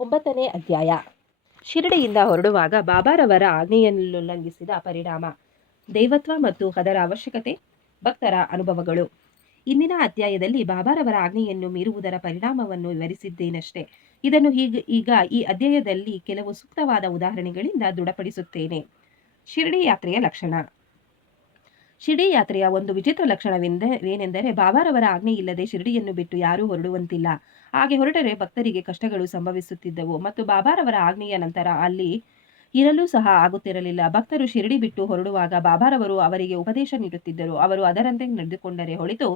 9ನೇ ಅಧ್ಯಾಯ. ಶಿರಡಿಯಿಂದ ಹೊರಡುವಾಗ ಬಾಬಾರವರ ಆಜ್ಞೆಯನ್ನುಲ್ಲಂಘಿಸಿದ ಪರಿಣಾಮ, ದೈವತ್ವ ಮತ್ತು ಅದರ ಅವಶ್ಯಕತೆ, ಭಕ್ತರ ಅನುಭವಗಳು. ಇಂದಿನ ಅಧ್ಯಾಯದಲ್ಲಿ ಬಾಬಾರವರ ಆಜ್ಞೆಯನ್ನು ಮೀರುವುದರ ಪರಿಣಾಮವನ್ನು ವಿವರಿಸಿದ್ದೇನಷ್ಟೇ. ಇದನ್ನು ಈಗ ಈ ಅಧ್ಯಾಯದಲ್ಲಿ ಕೆಲವು ಸೂಕ್ತವಾದ ಉದಾಹರಣೆಗಳಿಂದ ದೃಢಪಡಿಸುತ್ತೇನೆ. ಶಿರಡಿ ಯಾತ್ರೆಯ ಲಕ್ಷಣ. ಶಿರಡಿ ಯಾತ್ರೆಯ ಒಂದು ವಿಚಿತ್ರ ಲಕ್ಷಣವೇನೆಂದರೆ ಬಾಬಾರವರ ಆಜ್ಞೆ ಇಲ್ಲದೆ ಶಿರಡಿಯನ್ನು ಬಿಟ್ಟು ಯಾರೂ ಹೊರಡುವಂತಿಲ್ಲ. ಹಾಗೆ ಹೊರಟರೆ ಭಕ್ತರಿಗೆ ಕಷ್ಟಗಳು ಸಂಭವಿಸುತ್ತಿದ್ದವು ಮತ್ತು ಬಾಬಾರವರ ಆಜ್ಞೆಯ ನಂತರ ಅಲ್ಲಿ ಇರಲು ಸಹ ಆಗುತ್ತಿರಲಿಲ್ಲ. ಭಕ್ತರು ಶಿರಡಿ ಬಿಟ್ಟು ಹೊರಡುವಾಗ ಬಾಬಾರವರು ಅವರಿಗೆ ಉಪದೇಶ ನೀಡುತ್ತಿದ್ದರು. ಅವರು ಅದರಂತೆ ನಡೆದುಕೊಂಡರೆ ಹೊಳಿತು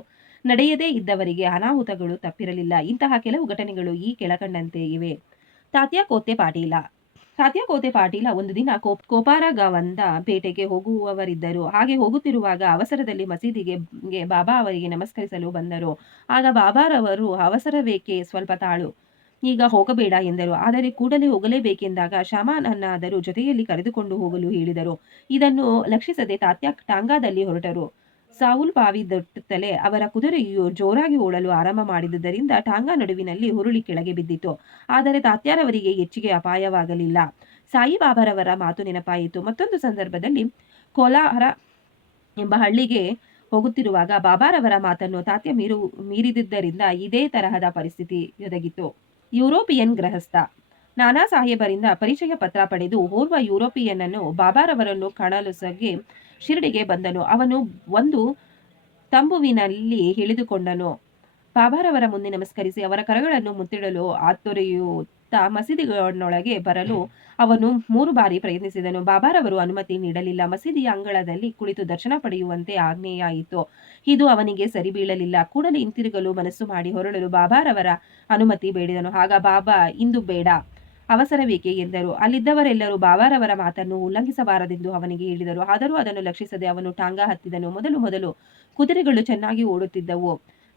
ನಡೆಯದೇ ಇದ್ದವರಿಗೆ ಅನಾಹುತಗಳು ತಪ್ಪಿರಲಿಲ್ಲ. ಇಂತಹ ಕೆಲವು ಘಟನೆಗಳು ಈ ಕೆಳಕಂಡಂತೆ ಇವೆ. ತಾತ್ಯಾ ಕೋತೆ ಪಾಟೀಲ. ತಾತ್ಯಾ ಕೋತೆ ಪಾಟೀಲ ಒಂದು ದಿನ ಕೋಪಾರಗವಂದ ಪೇಟೆಗೆ ಹೋಗುವವರಿದ್ದರು. ಹಾಗೆ ಹೋಗುತ್ತಿರುವಾಗ ಅವಸರದಲ್ಲಿ ಮಸೀದಿಗೆ ಬಾಬಾ ಅವರಿಗೆ ನಮಸ್ಕರಿಸಲು ಬಂದರು. ಆಗ ಬಾಬಾರವರು ಅವಸರವೇಕೆ, ಸ್ವಲ್ಪ ತಾಳು, ಈಗ ಹೋಗಬೇಡ ಎಂದರು. ಆದರೆ ಕೂಡಲೇ ಹೋಗಲೇಬೇಕೆಂದಾಗ ಶ್ಯಾಮನನ್ನಾದರೂ ಜೊತೆಯಲ್ಲಿ ಕರೆದುಕೊಂಡು ಹೋಗಲು ಹೇಳಿದರು. ಇದನ್ನು ಲಕ್ಷಿಸದೆ ತಾತ್ಯಾ ಟಾಂಗಾದಲ್ಲಿ ಹೊರಟರು. ಸಾವುಲ್ ಬಾವಿ ದಟ್ಟುತ್ತಲೇ ಅವರ ಕುದುರೆಯು ಜೋರಾಗಿ ಓಡಲು ಆರಂಭ ಮಾಡಿದುದರಿಂದ ಟಾಂಗಾ ನಡುವಿನಲ್ಲಿ ಉರುಳಿ ಕೆಳಗೆ ಬಿದ್ದಿತು. ಆದರೆ ತಾತ್ಯಾರವರಿಗೆ ಹೆಚ್ಚಿಗೆ ಅಪಾಯವಾಗಲಿಲ್ಲ. ಸಾಯಿಬಾಬಾರವರ ಮಾತು ನೆನಪಾಯಿತು. ಮತ್ತೊಂದು ಸಂದರ್ಭದಲ್ಲಿ ಕೋಲಾರ ಎಂಬ ಹಳ್ಳಿಗೆ ಹೋಗುತ್ತಿರುವಾಗ ಬಾಬಾರವರ ಮಾತನ್ನು ತಾತ್ಯ ಮೀರಿದುದರಿಂದ ಇದೇ ತರಹದ ಪರಿಸ್ಥಿತಿ ಒದಗಿತು. ಯುರೋಪಿಯನ್ ಗೃಹಸ್ಥ. ನಾನಾ ಸಾಹೇಬರಿಂದ ಪರಿಚಯ ಪತ್ರ ಪಡೆದು ಓರ್ವ ಯುರೋಪಿಯನ್ನನ್ನು ಬಾಬಾರವರನ್ನು ಕಾಣಲೊಸಗೆ ಶಿರಡಿಗೆ ಬಂದನು. ಅವನು ಒಂದು ತಂಬುವಿನಲ್ಲಿ ಇಳಿದುಕೊಂಡನು. ಬಾಬಾರವರ ಮುಂದೆ ನಮಸ್ಕರಿಸಿ ಅವರ ಕರಗಳನ್ನು ಮುತ್ತಿಡಲು ಆತೊರೆಯುತ್ತಾ ಮಸೀದಿಗಳೊಳಗೆ ಬರಲು ಅವನು 3 ಬಾರಿ ಪ್ರಯತ್ನಿಸಿದನು. ಬಾಬಾರವರು ಅನುಮತಿ ನೀಡಲಿಲ್ಲ. ಮಸೀದಿಯ ಅಂಗಳದಲ್ಲಿ ಕುಳಿತು ದರ್ಶನ ಪಡೆಯುವಂತೆ ಆಜ್ಞೆಯಾಯಿತು. ಇದು ಅವನಿಗೆ ಸರಿ ಬೀಳಲಿಲ್ಲ. ಕೂಡಲೇ ಹಿಂತಿರುಗಲು ಮನಸ್ಸು ಮಾಡಿ ಹೊರಡಲು ಬಾಬಾರವರ ಅನುಮತಿ ಬೇಡಿದನು. ಆಗ ಬಾಬಾ, ಇಂದು ಬೇಡ, ಅವಸರವೇಕೆ ಎಂದರು. ಅಲ್ಲಿದ್ದವರೆಲ್ಲರೂ ಬಾಬಾರವರ ಮಾತನ್ನು ಉಲ್ಲಂಘಿಸಬಾರದೆಂದು ಅವನಿಗೆ ಹೇಳಿದರು. ಆದರೂ ಅದನ್ನು ಲಕ್ಷಿಸದೆ ಅವನು ಟಾಂಗಾ ಹತ್ತಿದನು. ಮೊದಲು ಕುದುರೆಗಳು ಚೆನ್ನಾಗಿ ಓಡುತ್ತಿದ್ದವು.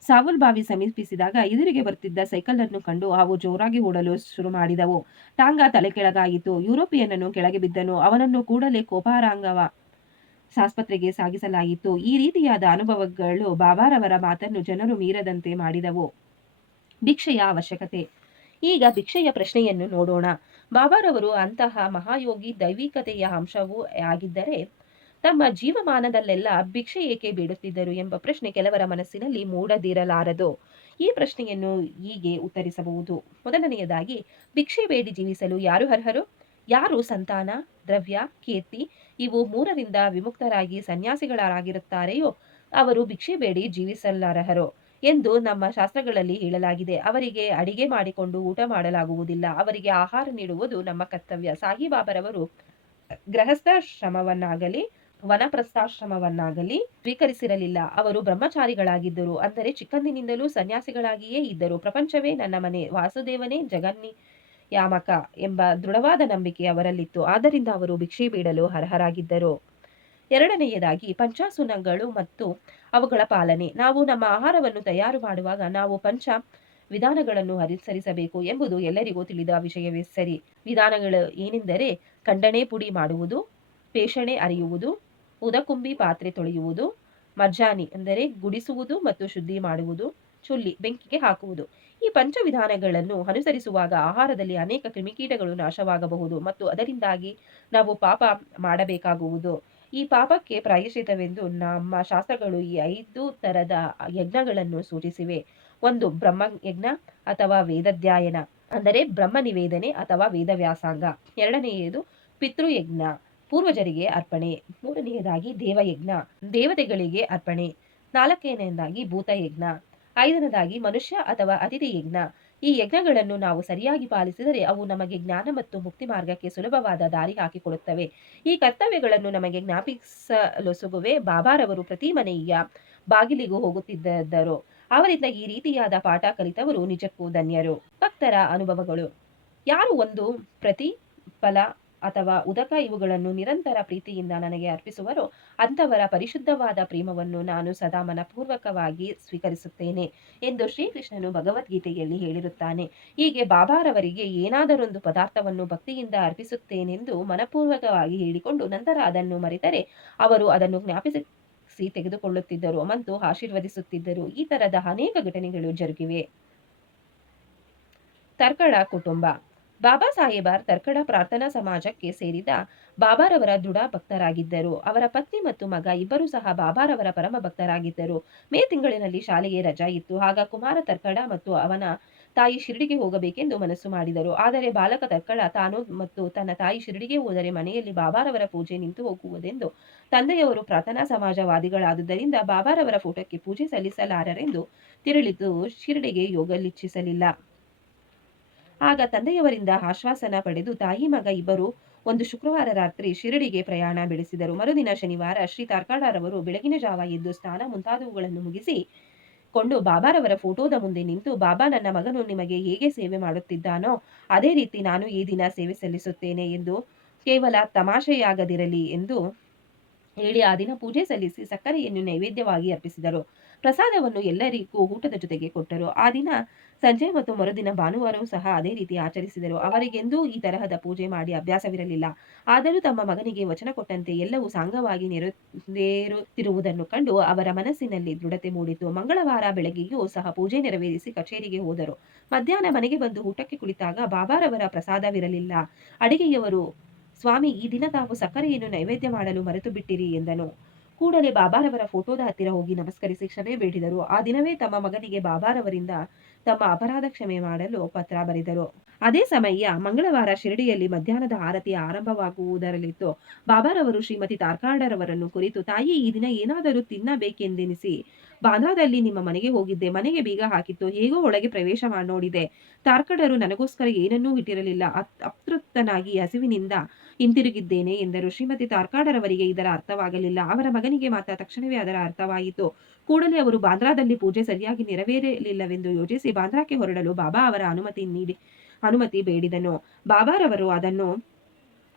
ಸಾವುಲ್ ಬಾವಿ ಸಮೀಪಿಸಿದಾಗ ಎದುರಿಗೆ ಬರುತ್ತಿದ್ದ ಸೈಕಲನ್ನು ಕಂಡು ಅವು ಜೋರಾಗಿ ಓಡಲು ಶುರು ಮಾಡಿದವು. ಟಾಂಗಾ ತಲೆಕೆಳಗಾಯಿತು. ಯುರೋಪಿಯನ್ನನು ಕೆಳಗೆ ಬಿದ್ದನು. ಅವನನ್ನು ಕೂಡಲೇ ಕೋಪಾರಂಗವ ಆಸ್ಪತ್ರೆಗೆ ಸಾಗಿಸಲಾಯಿತು. ಈ ರೀತಿಯಾದ ಅನುಭವಗಳು ಬಾಬಾರವರ ಮಾತನ್ನು ಜನರು ಮೀರದಂತೆ ಮಾಡಿದವು. ಭಿಕ್ಷೆಯ ಅವಶ್ಯಕತೆ. ಈಗ ಭಿಕ್ಷೆಯ ಪ್ರಶ್ನೆಯನ್ನು ನೋಡೋಣ. ಬಾಬಾರವರು ಅಂತಹ ಮಹಾಯೋಗಿ, ದೈವಿಕತೆಯ ಅಂಶವೂ ಆಗಿದ್ದರೆ ತಮ್ಮ ಜೀವಮಾನದಲ್ಲೆಲ್ಲ ಭಿಕ್ಷೆ ಏಕೆ ಬೇಡುತ್ತಿದ್ದರು ಎಂಬ ಪ್ರಶ್ನೆ ಕೆಲವರ ಮನಸ್ಸಿನಲ್ಲಿ ಮೂಡದಿರಲಾರದು. ಈ ಪ್ರಶ್ನೆಯನ್ನು ಹೀಗೆ ಉತ್ತರಿಸಬಹುದು. ಮೊದಲನೆಯದಾಗಿ, ಭಿಕ್ಷೆ ಬೇಡಿ ಜೀವಿಸಲು ಯಾರು ಅರ್ಹರು? ಯಾರು ಸಂತಾನ, ದ್ರವ್ಯ, ಕೀರ್ತಿ ಇವು 3ರಿಂದ ವಿಮುಕ್ತರಾಗಿ ಸನ್ಯಾಸಿಗಳಾಗಿರುತ್ತಾರೆಯೋ ಅವರು ಭಿಕ್ಷೆ ಬೇಡಿ ಜೀವಿಸಲರ್ಹರು ಎಂದು ನಮ್ಮ ಶಾಸ್ತ್ರಗಳಲ್ಲಿ ಹೇಳಲಾಗಿದೆ. ಅವರಿಗೆ ಅಡಿಗೆ ಮಾಡಿಕೊಂಡು ಊಟ ಮಾಡಲಾಗುವುದಿಲ್ಲ. ಅವರಿಗೆ ಆಹಾರ ನೀಡುವುದು ನಮ್ಮ ಕರ್ತವ್ಯ. ಸಾಯಿಬಾಬಾರವರು ಗೃಹಸ್ಥಾಶ್ರಮವನ್ನಾಗಲಿ ವನಪ್ರಸ್ಥಾಶ್ರಮವನ್ನಾಗಲಿ ಸ್ವೀಕರಿಸಿರಲಿಲ್ಲ. ಅವರು ಬ್ರಹ್ಮಚಾರಿಗಳಾಗಿದ್ದರು. ಅಂದರೆ ಚಿಕ್ಕಂದಿನಿಂದಲೂ ಸನ್ಯಾಸಿಗಳಾಗಿಯೇ ಇದ್ದರು. ಪ್ರಪಂಚವೇ ನನ್ನ ಮನೆ, ವಾಸುದೇವನೇ ಜಗನ್ನಿಯಾಮಕ ಎಂಬ ದೃಢವಾದ ನಂಬಿಕೆ ಅವರಲ್ಲಿತ್ತು. ಆದ್ದರಿಂದ ಅವರು ಭಿಕ್ಷೆ ಬೇಡಲು ಅರ್ಹರಾಗಿದ್ದರು. ಎರಡನೆಯದಾಗಿ, ಪಂಚಾಸುನಗಳು ಮತ್ತು ಅವುಗಳ ಪಾಲನೆ. ನಾವು ನಮ್ಮ ಆಹಾರವನ್ನು ತಯಾರು ಮಾಡುವಾಗ ನಾವು ಪಂಚ ವಿಧಾನಗಳನ್ನು ಅನುಸರಿಸಬೇಕು ಎಂಬುದು ಎಲ್ಲರಿಗೂ ತಿಳಿದ ವಿಷಯವೇ ಸರಿ. ವಿಧಾನಗಳು ಏನೆಂದರೆ, ಖಂಡಣೆ ಪುಡಿ ಮಾಡುವುದು, ಪೇಷಣೆ ಅರಿಯುವುದು, ಉದಕುಂಬಿ ಪಾತ್ರೆ ತೊಳೆಯುವುದು, ಮರ್ಜಾನಿ ಅಂದರೆ ಗುಡಿಸುವುದು ಮತ್ತು ಶುದ್ಧಿ ಮಾಡುವುದು, ಚುಲ್ಲಿ ಬೆಂಕಿಗೆ ಹಾಕುವುದು. ಈ ಪಂಚವಿಧಾನಗಳನ್ನು ಅನುಸರಿಸುವಾಗ ಆಹಾರದಲ್ಲಿ ಅನೇಕ ಕ್ರಿಮಿಕೀಟಗಳು ನಾಶವಾಗಬಹುದು ಮತ್ತು ಅದರಿಂದಾಗಿ ನಾವು ಪಾಪ ಮಾಡಬೇಕಾಗುವುದು. ಈ ಪಾಪಕ್ಕೆ ಪ್ರಾಯಶ್ಚಿತ್ತವೆಂದು ನಮ್ಮ ಶಾಸ್ತ್ರಗಳು ಈ 5 ತರದ ಯಜ್ಞಗಳನ್ನು ಸೂಚಿಸಿವೆ. 1. ಬ್ರಹ್ಮಯಜ್ಞ ಅಥವಾ ವೇದಾಧ್ಯಯನ, ಅಂದರೆ ಬ್ರಹ್ಮ ನಿವೇದನೆ ಅಥವಾ ವೇದವ್ಯಾಸಂಗ. 2ನೇಯದು ಪಿತೃಯಜ್ಞ, ಪೂರ್ವಜರಿಗೆ ಅರ್ಪಣೆ. 3ನೇಯದಾಗಿ ದೇವಯಜ್ಞ, ದೇವತೆಗಳಿಗೆ ಅರ್ಪಣೆ. 4ನೇಯದಾಗಿ ಭೂತಯಜ್ಞ. 5ನೇದಾಗಿ ಮನುಷ್ಯ ಅಥವಾ ಅತಿಥಿ ಯಜ್ಞ. ಈ ಯಜ್ಞಗಳನ್ನು ನಾವು ಸರಿಯಾಗಿ ಪಾಲಿಸಿದರೆ ಅವು ನಮಗೆ ಜ್ಞಾನ ಮತ್ತು ಮುಕ್ತಿ ಮಾರ್ಗಕ್ಕೆ ಸುಲಭವಾದ ದಾರಿ ಹಾಕಿಕೊಡುತ್ತವೆ. ಈ ಕರ್ತವ್ಯಗಳನ್ನು ನಮಗೆ ಜ್ಞಾಪಿಸಲೊಸುಗುವೆ ಬಾಬಾರವರು ಪ್ರತಿ ಮನೆಯ ಬಾಗಿಲಿಗೂ ಹೋಗುತ್ತಿದ್ದರು. ಅವರಿಂದ ಈ ರೀತಿಯಾದ ಪಾಠ ಕಲಿತವರು ನಿಜಕ್ಕೂ ಧನ್ಯರು. ಭಕ್ತರ ಅನುಭವಗಳು. ಯಾರು ಒಂದು ಪ್ರತಿಫಲ ಅಥವಾ ಉದಕ ಇವುಗಳನ್ನು ನಿರಂತರ ಪ್ರೀತಿಯಿಂದ ನನಗೆ ಅರ್ಪಿಸುವರೋ ಅಂಥವರ ಪರಿಶುದ್ಧವಾದ ಪ್ರೇಮವನ್ನು ನಾನು ಸದಾ ಮನಪೂರ್ವಕವಾಗಿ ಸ್ವೀಕರಿಸುತ್ತೇನೆ ಎಂದು ಶ್ರೀಕೃಷ್ಣನು ಭಗವದ್ಗೀತೆಯಲ್ಲಿ ಹೇಳಿರುತ್ತಾನೆ. ಹೀಗೆ ಬಾಬಾರವರಿಗೆ ಏನಾದರೊಂದು ಪದಾರ್ಥವನ್ನು ಭಕ್ತಿಯಿಂದ ಅರ್ಪಿಸುತ್ತೇನೆಂದು ಮನಪೂರ್ವಕವಾಗಿ ಹೇಳಿಕೊಂಡು ನಂತರ ಅದನ್ನು ಮರೆತರೆ ಅವರು ಅದನ್ನು ಜ್ಞಾಪಿಸಿ ತೆಗೆದುಕೊಳ್ಳುತ್ತಿದ್ದರು ಮತ್ತು ಆಶೀರ್ವದಿಸುತ್ತಿದ್ದರು. ಈ ತರದ ಅನೇಕ ಘಟನೆಗಳು ಜರುಗಿವೆ. ತರ್ಕಳ ಕುಟುಂಬ. ಬಾಬಾ ಸಾಹೇಬರ್ ತರ್ಕಡ ಪ್ರಾರ್ಥನಾ ಸಮಾಜಕ್ಕೆ ಸೇರಿದ ಬಾಬಾರವರ ದೃಢ ಭಕ್ತರಾಗಿದ್ದರು. ಅವರ ಪತ್ನಿ ಮತ್ತು ಮಗ ಇಬ್ಬರೂ ಸಹ ಬಾಬಾರವರ ಪರಮ ಭಕ್ತರಾಗಿದ್ದರು. ಮೇ ತಿಂಗಳಿನಲ್ಲಿ ಶಾಲೆಗೆ ರಜಾ ಇತ್ತು. ಆಗ ಕುಮಾರ ತರ್ಕಡ ಮತ್ತು ಅವನ ತಾಯಿ ಶಿರಡಿಗೆ ಹೋಗಬೇಕೆಂದು ಮನಸ್ಸು ಮಾಡಿದರು. ಆದರೆ ಬಾಲಕ ತರ್ಕಡ ತಾನು ಮತ್ತು ತನ್ನ ತಾಯಿ ಶಿರಡಿಗೆ ಹೋದರೆ ಮನೆಯಲ್ಲಿ ಬಾಬಾರವರ ಪೂಜೆ ನಿಂತು ಹೋಗುವುದೆಂದು ತಂದೆಯವರು ಪ್ರಾರ್ಥನಾ ಸಮಾಜವಾದಿಗಳಾದುದರಿಂದ ಬಾಬಾರವರ ಫೋಟೋಕ್ಕೆ ಪೂಜೆ ಸಲ್ಲಿಸಲಾರರೆಂದು ತಿಳಿದು ಶಿರಡಿಗೆ ಹೋಗಲಿಚ್ಛಿಸಲಿಲ್ಲ. ಆಗ ತಂದೆಯವರಿಂದ ಆಶ್ವಾಸನ ಪಡೆದು ತಾಯಿ ಮಗ ಇಬ್ಬರು ಒಂದು ಶುಕ್ರವಾರ ರಾತ್ರಿ ಶಿರಡಿಗೆ ಪ್ರಯಾಣ ಬೆಳೆಸಿದರು. ಮರುದಿನ ಶನಿವಾರ ಶ್ರೀ ತಾರ್ಕಾಡರವರು ಬೆಳಗಿನ ಜಾವ ಎದ್ದು ಸ್ನಾನ ಮುಂತಾದವುಗಳನ್ನು ಮುಗಿಸಿ ಕೊಂಡು ಬಾಬಾರವರ ಫೋಟೋದ ಮುಂದೆ ನಿಂತು, ಬಾಬಾ, ನನ್ನ ಮಗನು ನಿಮಗೆ ಹೇಗೆ ಸೇವೆ ಮಾಡುತ್ತಿದ್ದಾನೋ ಅದೇ ರೀತಿ ನಾನು ಈ ದಿನ ಸೇವೆ ಸಲ್ಲಿಸುತ್ತೇನೆ ಎಂದು ಕೇವಲ ತಮಾಷೆಯಾಗದಿರಲಿ ಎಂದು ಹೇಳಿ ಆ ದಿನ ಪೂಜೆ ಸಲ್ಲಿಸಿ ಸಕ್ಕರೆಯನ್ನು ನೈವೇದ್ಯವಾಗಿ ಅರ್ಪಿಸಿದರು. ಪ್ರಸಾದವನ್ನು ಎಲ್ಲರಿಗೂ ಊಟದ ಜೊತೆಗೆ ಕೊಟ್ಟರು. ಆ ದಿನ ಸಂಜೆ ಮತ್ತು ಮರುದಿನ ಭಾನುವಾರವೂ ಸಹ ಅದೇ ರೀತಿ ಆಚರಿಸಿದರು. ಅವರಿಗೆಂದೂ ಈ ತರಹದ ಪೂಜೆ ಮಾಡಿ ಅಭ್ಯಾಸವಿರಲಿಲ್ಲ. ಆದರೂ ತಮ್ಮ ಮಗನಿಗೆ ವಚನ ಕೊಟ್ಟಂತೆ ಎಲ್ಲವೂ ಸಾಂಗವಾಗಿ ನೆರವೇರುತ್ತಿರುವುದನ್ನು ಕಂಡು ಅವರ ಮನಸ್ಸಿನಲ್ಲಿ ದೃಢತೆ ಮೂಡಿತು. ಮಂಗಳವಾರ ಬೆಳಗ್ಗೆಯೂ ಸಹ ಪೂಜೆ ನೆರವೇರಿಸಿ ಕಚೇರಿಗೆ ಹೋದರು. ಮಧ್ಯಾಹ್ನ ಮನೆಗೆ ಬಂದು ಊಟಕ್ಕೆ ಕುಳಿತಾಗ ಬಾಬಾರವರ ಪ್ರಸಾದವಿರಲಿಲ್ಲ. ಅಡಿಗೆಯವರು, ಸ್ವಾಮಿ, ಈ ದಿನ ತಾವು ಸಕ್ಕರೆಯನ್ನು ನೈವೇದ್ಯ ಮಾಡಲು ಮರೆತು ಬಿಟ್ಟಿರಿ ಎಂದನು. ಕೂಡಲೇ ಬಾಬಾರವರ ಫೋಟೋದ ಹತ್ತಿರ ಹೋಗಿ ನಮಸ್ಕರಿಸಿ ಕ್ಷಮೆ ಬೇಡಿದರು. ಆ ದಿನವೇ ತಮ್ಮ ಮಗನಿಗೆ ಬಾಬಾರವರಿಂದ ತಮ್ಮ ಅಪರಾಧ ಕ್ಷಮೆ ಮಾಡಲು ಪತ್ರ ಬರೆದರು. ಅದೇ ಸಮಯ ಮಂಗಳವಾರ ಶಿರಡಿಯಲ್ಲಿ ಮಧ್ಯಾಹ್ನದ ಆರತಿ ಆರಂಭವಾಗುವುದರಲ್ಲಿತ್ತು. ಬಾಬಾರವರು ಶ್ರೀಮತಿ ತಾರ್ಕಾಡರವರನ್ನು ಕುರಿತು, ತಾಯಿ, ಈ ದಿನ ಏನಾದರೂ ತಿನ್ನಬೇಕೆಂದೆನಿಸಿ ಬಾಂದ್ರಾದಲ್ಲಿ ನಿಮ್ಮ ಮನೆಗೆ ಹೋಗಿದ್ದೆ. ಮನೆಗೆ ಬೀಗ ಹಾಕಿತ್ತು. ಹೇಗೋ ಒಳಗೆ ಪ್ರವೇಶ ಮಾಡಿ ನೋಡಿದೆ. ತಾರ್ಕಡರು ನನಗೋಸ್ಕರ ಏನನ್ನೂ ಇಟ್ಟಿರಲಿಲ್ಲ. ಅತೃಪ್ತನಾಗಿ ಹಸಿವಿನಿಂದ ಹಿಂತಿರುಗಿದ್ದೇನೆ ಎಂದರು. ಶ್ರೀಮತಿ ತಾರ್ಕಾಡರವರಿಗೆ ಇದರ ಅರ್ಥವಾಗಲಿಲ್ಲ. ಅವರ ಮಗನಿಗೆ ಮಾತ್ರ ತಕ್ಷಣವೇ ಅದರ ಅರ್ಥವಾಯಿತು. ಕೂಡಲೇ ಅವರು ಬಾಂದ್ರಾದಲ್ಲಿ ಪೂಜೆ ಸರಿಯಾಗಿ ನೆರವೇರಲಿಲ್ಲವೆಂದು ಯೋಚಿಸಿ ಬಾಂದ್ರಾಕ್ಕೆ ಹೊರಡಲು ಬಾಬಾ ಅವರ ಅನುಮತಿ ಬೇಡಿದನು. ಬಾಬಾರವರು ಅದನ್ನು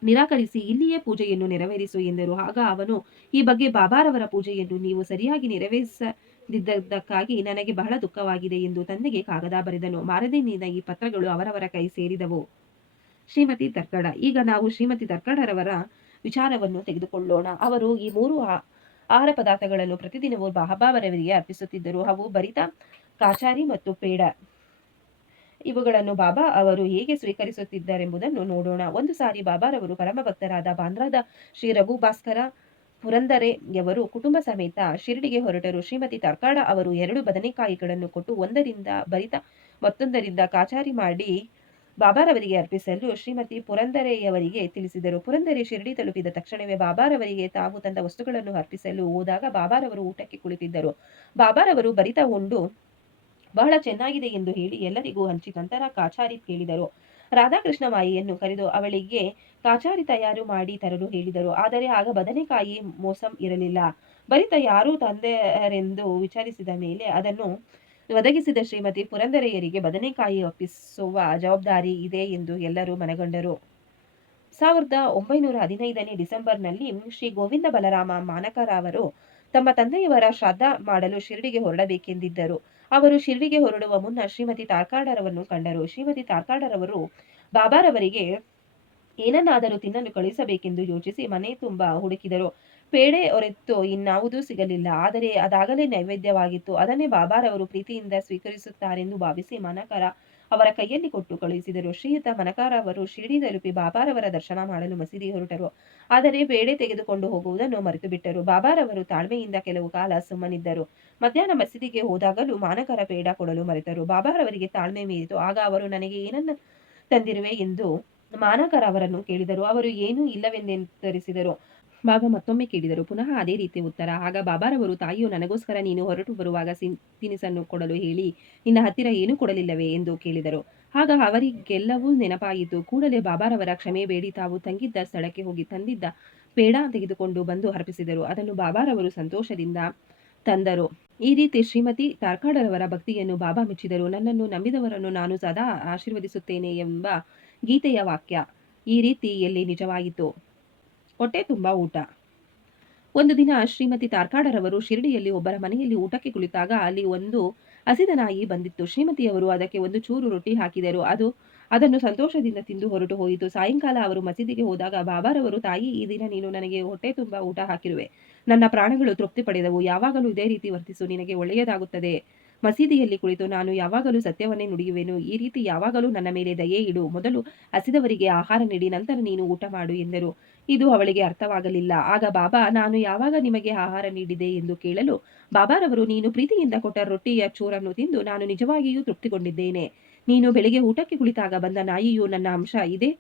ನಿರಾಕರಿಸಿ, ಇಲ್ಲಿಯೇ ಪೂಜೆಯನ್ನು ನೆರವೇರಿಸು ಎಂದರು. ಆಗ ಅವನು, ಈ ಬಗ್ಗೆ ಬಾಬಾರವರ ಪೂಜೆಯನ್ನು ನೀವು ಸರಿಯಾಗಿ ನೆರವೇರಿಸದಿದ್ದಕ್ಕಾಗಿ ನನಗೆ ಬಹಳ ದುಃಖವಾಗಿದೆ ಎಂದು ತಂದೆಗೆ ಕಾಗದ ಬರೆದನು. ಮಾರನೇ ಈ ಪತ್ರಗಳು ಅವರವರ ಕೈ ಸೇರಿದವು. ಶ್ರೀಮತಿ ತರ್ಕಡ. ಈಗ ನಾವು ಶ್ರೀಮತಿ ತರ್ಕಡರವರ ವಿಚಾರವನ್ನು ತೆಗೆದುಕೊಳ್ಳೋಣ. ಅವರು ಈ 3 ಆಹಾರ ಪದಾರ್ಥಗಳನ್ನು ಪ್ರತಿದಿನವೂ ಬಾಬಾರವರಿಗೆ ಅರ್ಪಿಸುತ್ತಿದ್ದರು. ಅವು ಭರಿತ, ಕಾಚಾರಿ ಮತ್ತು ಪೇಡ. ಇವುಗಳನ್ನು ಬಾಬಾ ಅವರು ಹೇಗೆ ಸ್ವೀಕರಿಸುತ್ತಿದ್ದರೆಂಬುದನ್ನು ನೋಡೋಣ. ಒಂದು ಸಾರಿ ಬಾಬಾರವರು ಪರಮ ಭಕ್ತರಾದ ಬಾಂದ್ರಾದ ಶ್ರೀ ರಘುಭಾಸ್ಕರ ಪುರಂದರೆಯವರು ಕುಟುಂಬ ಸಮೇತ ಶಿರಡಿಗೆ ಹೊರಟರು. ಶ್ರೀಮತಿ ತಾರ್ಕಾಡ ಅವರು 2 ಬದನೆಕಾಯಿಗಳನ್ನು ಕೊಟ್ಟು ಒಂದರಿಂದ ಭರಿತ ಮತ್ತೊಂದರಿಂದ ಕಾಚಾರಿ ಮಾಡಿ ಬಾಬಾರವರಿಗೆ ಅರ್ಪಿಸಲು ಶ್ರೀಮತಿ ಪುರಂದರೆಯವರಿಗೆ ತಿಳಿಸಿದರು. ಪುರಂದರೆ ಶಿರಡಿ ತಲುಪಿದ ತಕ್ಷಣವೇ ಬಾಬಾರವರಿಗೆ ತಾವು ತಂದ ವಸ್ತುಗಳನ್ನು ಅರ್ಪಿಸಲು ಹೋದಾಗ ಬಾಬಾರವರು ಊಟಕ್ಕೆ ಕುಳಿತಿದ್ದರು. ಬಾಬಾರವರು ಭರಿತ ಉಂಡು ಬಹಳ ಚೆನ್ನಾಗಿದೆ ಎಂದು ಹೇಳಿ ಎಲ್ಲರಿಗೂ ಹಂಚಿ ನಂತರ ಕಾಚಾರಿ ಕೇಳಿದರು. ರಾಧಾಕೃಷ್ಣ ಮಾಯಿಯನ್ನು ಕರೆದು ಅವಳಿಗೆ ಕಾಚಾರಿ ತಯಾರು ಮಾಡಿ ತರಲು ಹೇಳಿದರು. ಆದರೆ ಆಗ ಬದನೆಕಾಯಿ ಮೋಸಂ ಇರಲಿಲ್ಲ. ಭರಿತ ಯಾರು ತಂದರೆಂದು ವಿಚಾರಿಸಿದ ಮೇಲೆ ಅದನ್ನು ಒದಗಿಸಿದ ಶ್ರೀಮತಿ ಪುರಂದರೆಯರಿಗೆ ಬದನೆಕಾಯಿ ಒಪ್ಪಿಸುವ ಜವಾಬ್ದಾರಿ ಇದೆ ಎಂದು ಎಲ್ಲರೂ ಮನಗಂಡರು. 1915 ಡಿಸೆಂಬರ್ನಲ್ಲಿ ಶ್ರೀ ಗೋವಿಂದ ಬಲರಾಮ ಮಾನಕರವರು ತಮ್ಮ ತಂದೆಯವರ ಶ್ರಾದ್ದ ಮಾಡಲು ಶಿರಡಿಗೆ ಹೊರಡಬೇಕೆಂದಿದ್ದರು. ಅವರು ಶಿರಡಿಗೆ ಹೊರಡುವ ಮುನ್ನ ಶ್ರೀಮತಿ ತಾರ್ಕಾಡರವನ್ನು ಕಂಡರು. ಶ್ರೀಮತಿ ತಾರ್ಕಾಡರವರು ಬಾಬಾರವರಿಗೆ ಏನನ್ನಾದರೂ ತಿನ್ನಲು ಕಳುಹಿಸಬೇಕೆಂದು ಯೋಚಿಸಿ ಮನೆ ತುಂಬಾ ಹುಡುಕಿದರು. ಪೇಡೆ ಹೊರತು ಇನ್ನಾವುದೂ ಸಿಗಲಿಲ್ಲ. ಆದರೆ ಅದಾಗಲೇ ನೈವೇದ್ಯವಾಗಿತ್ತು. ಅದನ್ನೇ ಬಾಬಾರವರು ಪ್ರೀತಿಯಿಂದ ಸ್ವೀಕರಿಸುತ್ತಾರೆಂದು ಭಾವಿಸಿ ಮಾನಕರ ಅವರ ಕೈಯಲ್ಲಿ ಕೊಟ್ಟು ಕಳುಹಿಸಿದರು. ಶ್ರೀಯುತ ಮನಕರವರು ಶಿರಡಿ ತಲುಪಿ ಬಾಬಾರವರ ದರ್ಶನ ಮಾಡಲು ಮಸೀದಿಗೆ ಹೊರಟರು. ಆದರೆ ಪೇಡೆ ತೆಗೆದುಕೊಂಡು ಹೋಗುವುದನ್ನು ಮರೆತು ಬಿಟ್ಟರು. ಬಾಬಾರವರು ತಾಳ್ಮೆಯಿಂದ ಕೆಲವು ಕಾಲ ಸುಮ್ಮನಿದ್ದರು. ಮಧ್ಯಾಹ್ನ ಮಸೀದಿಗೆ ಹೋದಾಗಲೂ ಮಾನಕರ ಪೇಡ ಕೊಡಲು ಮರೆತರು. ಬಾಬಾರವರಿಗೆ ತಾಳ್ಮೆ ಮೀರಿತು. ಆಗ ಅವರು, ನನಗೆ ಏನನ್ನು ತಂದಿರುವೆ ಎಂದು ಮಾನಕರ ಅವರನ್ನು ಕೇಳಿದರು. ಅವರು ಏನೂ ಇಲ್ಲವೆಂದುತ್ತರಿಸಿದರು. ಬಾಬಾ ಮತ್ತೊಮ್ಮೆ ಕೇಳಿದರು. ಪುನಃ ಅದೇ ರೀತಿಯ ಉತ್ತರ. ಆಗ ಬಾಬಾರವರು, ತಾಯಿಯು ನನಗೋಸ್ಕರ ನೀನು ಹೊರಟು ಬರುವಾಗ ತಿನಿಸನ್ನು ಕೊಡಲು ಹೇಳಿ ನಿನ್ನ ಹತ್ತಿರ ಏನೂ ಕೊಡಲಿಲ್ಲವೇ ಎಂದು ಕೇಳಿದರು. ಆಗ ಅವರಿಗೆಲ್ಲವೂ ನೆನಪಾಯಿತು. ಕೂಡಲೇ ಬಾಬಾರವರ ಕ್ಷಮೆ ಬೇಡಿ ತಾವು ತಂಗಿದ್ದ ಸ್ಥಳಕ್ಕೆ ಹೋಗಿ ತಂದಿದ್ದ ಪೇಡ ತೆಗೆದುಕೊಂಡು ಬಂದು ಅರ್ಪಿಸಿದರು. ಅದನ್ನು ಬಾಬಾರವರು ಸಂತೋಷದಿಂದ ತಂದರು. ಈ ರೀತಿ ಶ್ರೀಮತಿ ತಾರ್ಕಾಡರವರ ಭಕ್ತಿಯನ್ನು ಬಾಬಾ ಮೆಚ್ಚಿದರು. ನನ್ನನ್ನು ನಂಬಿದವರನ್ನು ನಾನು ಸದಾ ಆಶೀರ್ವದಿಸುತ್ತೇನೆ ಎಂಬ ಗೀತೆಯ ವಾಕ್ಯ ಈ ರೀತಿಯಲ್ಲಿ ನಿಜವಾಯಿತು. ಹೊಟ್ಟೆ ತುಂಬಾ ಊಟ. ಒಂದು ದಿನ ಶ್ರೀಮತಿ ತಾರ್ಕಾಡರವರು ಶಿರಡಿಯಲ್ಲಿ ಒಬ್ಬರ ಮನೆಯಲ್ಲಿ ಊಟಕ್ಕೆ ಕುಳಿತಾಗ ಅಲ್ಲಿ ಒಂದು ಹಸಿದ ನಾಯಿ ಬಂದಿತ್ತು. ಶ್ರೀಮತಿಯವರು ಅದಕ್ಕೆ ಒಂದು ಚೂರು ರೊಟ್ಟಿ ಹಾಕಿದರು. ಅದನ್ನು ಸಂತೋಷದಿಂದ ತಿಂದು ಹೊರಟು ಹೋಯಿತು. ಸಾಯಂಕಾಲ ಅವರು ಮಸೀದಿಗೆ ಹೋದಾಗ ಬಾಬಾರವರು, ತಾಯಿ, ಈ ದಿನ ನೀನು ನನಗೆ ಹೊಟ್ಟೆ ತುಂಬಾ ಊಟ ಹಾಕಿರುವೆ. ನನ್ನ ಪ್ರಾಣಗಳು ತೃಪ್ತಿ ಪಡೆದವು. ಯಾವಾಗಲೂ ಇದೇ ರೀತಿ ವರ್ತಿಸು, ನಿನಗೆ ಒಳ್ಳೆಯದಾಗುತ್ತದೆ. ಮಸೀದಿಯಲ್ಲಿ ಕುಳಿತು ನಾನು ಯಾವಾಗಲೂ ಸತ್ಯವನ್ನೇ ನುಡಿಯುವೆನು. ಈ ರೀತಿ ಯಾವಾಗಲೂ ನನ್ನ ಮೇಲೆ ದಯೆ ಇಡು. ಮೊದಲು ಹಸಿದವರಿಗೆ ಆಹಾರ ನೀಡಿ ನಂತರ ನೀನು ಊಟ ಮಾಡು ಎಂದರು. ಇದು ಅವಳಿಗೆ ಅರ್ಥವಾಗಲಿಲ್ಲ. ಆಗ ಬಾಬಾ, ನಾನು ಯಾವಾಗ ನಿಮಗೆ ಆಹಾರ ನೀಡಿದೆ ಎಂದು ಕೇಳಲು ಬಾಬಾರವರು, ನೀನು ಪ್ರೀತಿಯಿಂದ ಕೊಟ್ಟ ರೊಟ್ಟಿಯ ಚೂರನ್ನು ತಿಂದು ನಾನು ನಿಜವಾಗಿಯೂ ತೃಪ್ತಿಗೊಂಡಿದ್ದೇನೆ. ನೀನು ಬೆಳಿಗ್ಗೆ ಊಟಕ್ಕೆ ಕುಳಿತಾಗ ಬಂದ ನಾಯಿಯು ನನ್ನ ಅಂಶ. ಇದೇ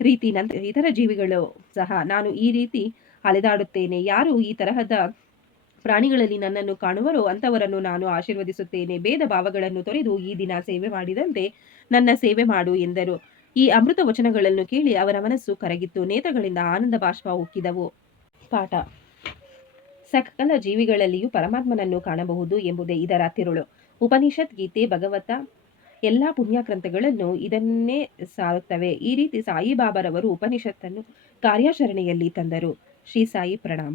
ರೀತಿ ನಂತರ ಇತರ ಜೀವಿಗಳು ಸಹ. ನಾನು ಈ ರೀತಿ ಅಲೆದಾಡುತ್ತೇನೆ. ಯಾರು ಈ ತರಹದ ಪ್ರಾಣಿಗಳಲ್ಲಿ ನನ್ನನ್ನು ಕಾಣುವರೋ ಅಂಥವರನ್ನು ನಾನು ಆಶೀರ್ವದಿಸುತ್ತೇನೆ. ಭೇದ ಭಾವಗಳನ್ನು ತೊರೆದು ಈ ದಿನ ಸೇವೆ ಮಾಡಿದಂತೆ ನನ್ನ ಸೇವೆ ಮಾಡು ಎಂದರು. ಈ ಅಮೃತ ವಚನಗಳನ್ನು ಕೇಳಿ ಅವರ ಮನಸ್ಸು ಕರಗಿತ್ತು. ನೇತ್ರಗಳಿಂದ ಆನಂದ ಬಾಷ್ಪ ಉಕ್ಕಿದವು. ಪಾಠ: ಸಕಲ ಜೀವಿಗಳಲ್ಲಿಯೂ ಪರಮಾತ್ಮನನ್ನು ಕಾಣಬಹುದು ಎಂಬುದೇ ಇದರ ತಿರುಳು. ಉಪನಿಷತ್, ಗೀತೆ, ಭಗವತ ಎಲ್ಲಾ ಪುಣ್ಯ ಗ್ರಂಥಗಳನ್ನು ಇದನ್ನೇ ಸಾರುತ್ತವೆ. ಈ ರೀತಿ ಸಾಯಿಬಾಬಾರವರು ಉಪನಿಷತ್ತನ್ನು ಕಾರ್ಯಾಚರಣೆಯಲ್ಲಿ ತಂದರು. ಶ್ರೀ ಸಾಯಿ ಪ್ರಣಾಮ.